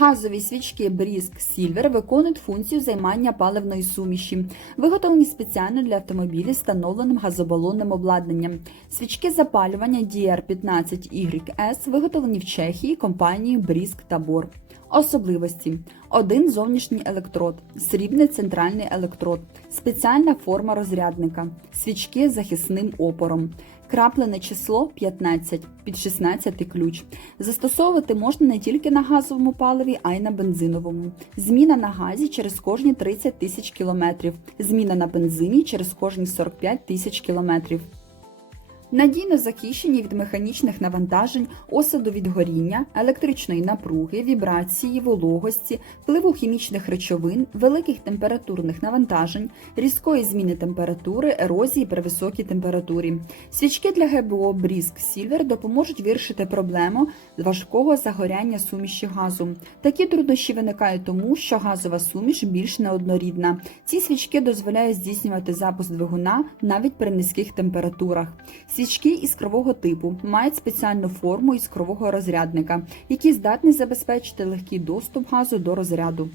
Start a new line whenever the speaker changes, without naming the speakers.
Газові свічки Бріск Сільвер виконують функцію займання паливної суміші, виготовлені спеціально для автомобілів встановленим газобалонним обладнанням. Свічки запалювання DR15YS виготовлені в Чехії компанією Бріск та Бор. Особливості: один зовнішній електрод, срібний центральний електрод, спеціальна форма розрядника, свічки з захисним опором, краплене число 15 під 16 ключ. Застосовувати можна не тільки на газовому паливі, а й на бензиновому. Зміна на газі через кожні 30 тисяч кілометрів, зміна на бензині через кожні 45 тисяч кілометрів. Надійно захищені від механічних навантажень, осаду від горіння, електричної напруги, вібрації, вологості, впливу хімічних речовин, великих температурних навантажень, різкої зміни температури, ерозії при високій температурі. Свічки для ГБО Бріск Сільвер допоможуть вирішити проблему важкого загоряння суміші газу. Такі труднощі виникають тому, що газова суміш більш неоднорідна. Ці свічки дозволяють здійснювати запуск двигуна навіть при низьких температурах. Свічки іскрового типу мають спеціальну форму іскрового розрядника, які здатні забезпечити легкий доступ газу до розряду.